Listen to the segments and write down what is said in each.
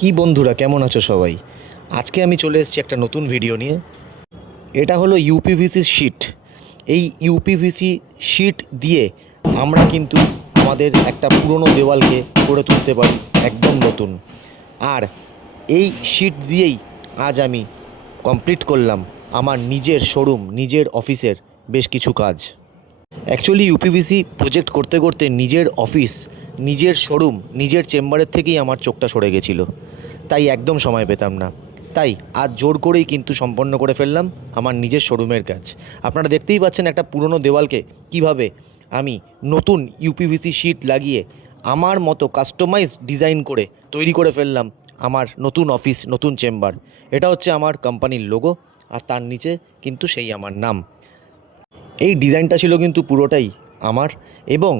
কি বন্ধুরা, কেমন আছো সবাই? আজকে আমি চলে এসেছি একটা নতুন ভিডিও নিয়ে। এটা হলো ইউপিভিসি শিট। এই ইউপিভিসি শিট দিয়ে আমরা কিন্তু আমাদের একটা পুরনো দেওয়ালকে করে তুলতে পারি একদম নতুন। আর এই শিট দিয়েই আজ আমি কমপ্লিট করলাম আমার নিজের শোরুম, নিজের অফিসের বেশ কিছু কাজ। অ্যাকচুয়ালি ইউপিভিসি প্রজেক্ট করতে করতে নিজের অফিস, নিজের শোরুম, নিজের চেম্বারের থেকেই আমার চোখটা সরে গেছিলো, তাই একদম সময় পেতাম না। তাই আজ জোর করেই কিন্তু সম্পন্ন করে ফেললাম আমার নিজের শোরুমের কাজ। আপনারা দেখতেই পাচ্ছেন একটা পুরনো দেওয়ালকে কিভাবে আমি নতুন ইউপিভিসি শিট লাগিয়ে আমার মতো কাস্টমাইজ ডিজাইন করে তৈরি করে ফেললাম আমার নতুন অফিস, নতুন চেম্বার। এটা হচ্ছে আমার কোম্পানির লোগো, আর তার নিচে কিন্তু সেই আমার নাম। এই ডিজাইনটা ছিল কিন্তু পুরোটাই আমার, এবং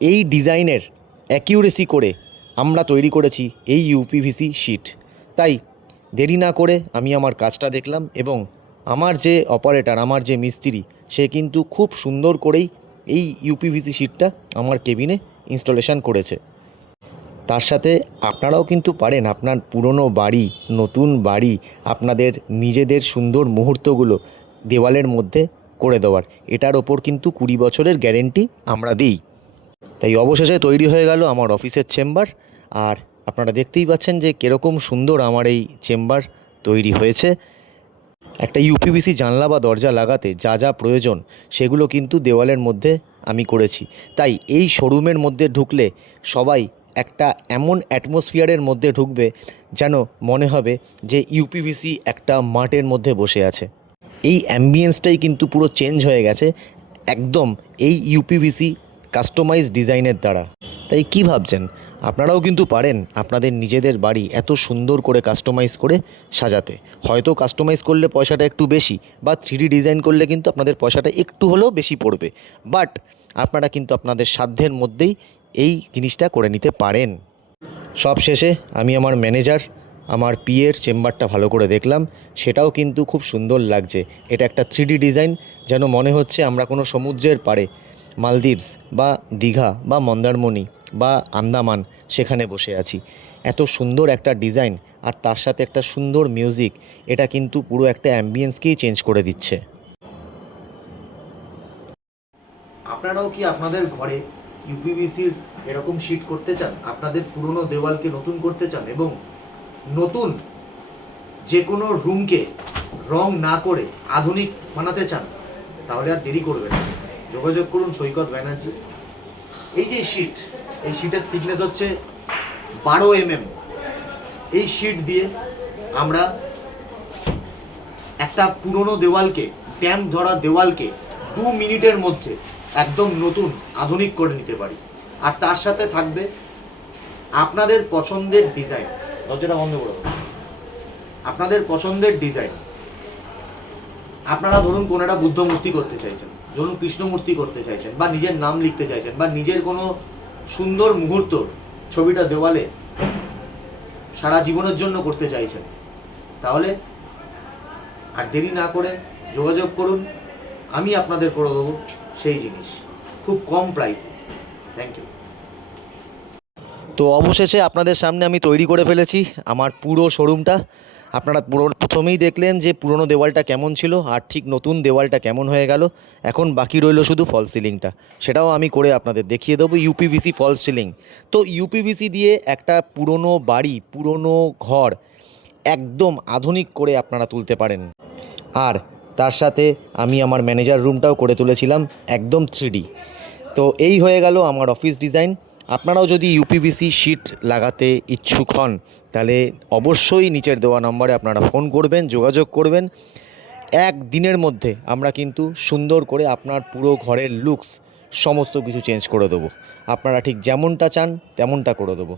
এই ডিজাইনের অ্যাকিউরেসি করে আমরা তৈরি করেছি এই ইউপিভিসি শিট। তাই দেরি না করে আমি আমার কাজটা দেখলাম, এবং আমার যে অপারেটর, আমার যে মিস্ত্রি, সে কিন্তু খুব সুন্দর করেই এই ইউপিভিসি শিটটা আমার কেবিনে ইনস্টলেশন করেছে। তার সাথে আপনারাও কিন্তু পারেন আপনার পুরনো বাড়ি, নতুন বাড়ি, আপনাদের নিজেদের সুন্দর মুহূর্তগুলো দেওয়ালের মধ্যে করে দেওয়ার। এটার ওপর কিন্তু 20 বছরের গ্যারেন্টি আমরা দিই। তাই অবশেষে তৈরি হয়ে গেল আমার অফিসের চেম্বার। আর আপনারা দেখতেই পাচ্ছেন যে কীরকম সুন্দর আমার এই চেম্বার তৈরি হয়েছে। একটা ইউপিভিসি জানলা বা দরজা লাগাতে যা যা প্রয়োজন সেগুলো কিন্তু দেওয়ালের মধ্যে আমি করেছি। তাই এই শোরুমের মধ্যে ঢুকলে সবাই একটা এমন অ্যাটমসফিয়ারের মধ্যে ঢুকবে যেন মনে হবে যে ইউপিভিসি একটা মাঠের মধ্যে বসে আছে। এই অ্যাম্বিয়েন্সটাই কিন্তু পুরো চেঞ্জ হয়ে গেছে একদম এই ইউপিভিসি কাস্টমাইজ ডিজাইনের দ্বারা। তাই কি ভাবছেন, আপনারাও কিন্তু পারেন আপনাদের নিজেদের বাড়ি এত সুন্দর করে কাস্টমাইজ করে সাজাতে। হয়তো কাস্টমাইজ করলে পয়সাটা একটু বেশি, বা 3D ডিজাইন করলে কিন্তু আপনাদের পয়সাটা একটু হলেও বেশি পড়বে, বাট আপনারা কিন্তু আপনাদের সাধ্যের মধ্যেই এই জিনিসটা করে নিতে পারেন। সব শেষে আমি আমার ম্যানেজার, আমার পিএর চেম্বারটা ভালো করে দেখলাম। সেটাও কিন্তু খুব সুন্দর লাগছে। এটা একটা 3D ডিজাইন, যেন মনে হচ্ছে আমরা কোনো সমুদ্রের পাড়ে, মালদ্বীপস বা দীঘা বা মন্দারমণি বা আন্দামান, সেখানে বসে আছি। এত সুন্দর একটা ডিজাইন, আর তার সাথে একটা সুন্দর মিউজিক, এটা কিন্তু পুরো একটা অ্যাম্বিয়েন্সকেই চেঞ্জ করে দিচ্ছে। আপনারাও কি আপনাদের ঘরে ইউপিভিসির এরকম শিট করতে চান? আপনাদের পুরনো দেওয়ালকে নতুন করতে চান, এবং নতুন যে কোনো রুমকে রং না করে আধুনিক বানাতে চান? তাহলে আর দেরি করবেন না, যোগাযোগ করুন সৈকত ব্যানার্জি। এই যে শিট, এই শিটের থিকনেস হচ্ছে 12 mm। এই শিট দিয়ে আমরা একটা পুরনো দেওয়ালকে, ড্যাম্প ধরা দেওয়ালকে 2 মিনিটের মধ্যে একদম নতুন আধুনিক করে নিতে পারি। আর তার সাথে থাকবে আপনাদের পছন্দের ডিজাইন। দরজাটা বন্ধ করে দেবো। আপনাদের পছন্দের ডিজাইন। আপনারা ধরুন কোনো একটা বুদ্ধ মূর্তি করতে চাইছেন, ধরুন কৃষ্ণ মূর্তি করতে চাইছেন, বা নিজের নাম লিখতে চাইছেন, বা নিজের কোনো সুন্দর মুহূর্ত ছবিটা দেওয়ালে সারা জীবনের জন্য করতে চাইছেন, তাহলে আর দেরি না করে যোগাযোগ করুন। আমি আপনাদের করে দেবো সেই জিনিস খুব কম প্রাইসে। Thank you. তো অবশেষে আপনাদের সামনে আমি তৈরি করে ফেলেছি আমার পুরো শোরুমটা। আপনারা প্রথমেই দেখলেন যে পুরনো দেওয়ালটা কেমন ছিল, আর ঠিক নতুন দেওয়ালটা কেমন হয়ে গেল। এখন বাকি রইল শুধু ফল সিলিংটা, সেটাও আমি করে আপনাদের দেখিয়ে দেবো। ইউপিভিসি ফল সিলিং। তো ইউপিভিসি দিয়ে একটা পুরনো বাড়ি, পুরনো ঘর একদম আধুনিক করে আপনারা তুলতে পারেন। আর তার সাথে আমি আমার ম্যানেজার রুমটাও করে তুলেছিলাম একদম 3D। তো এই হয়ে গেল আমার অফিস ডিজাইন। আপনারাও যদি ইউপিভিসি শিট লাগাতে ইচ্ছুক হন, তাহলে অবশ্যই নিচের দেওয়া নম্বরে আপনারা ফোন করবেন, যোগাযোগ করবেন। একদিনের মধ্যে আমরা কিন্তু সুন্দর করে আপনার পুরো ঘরের লুকস সমস্ত কিছু চেঞ্জ করে দেবো। আপনারা ঠিক যেমনটা চান তেমনটা করে দেবো।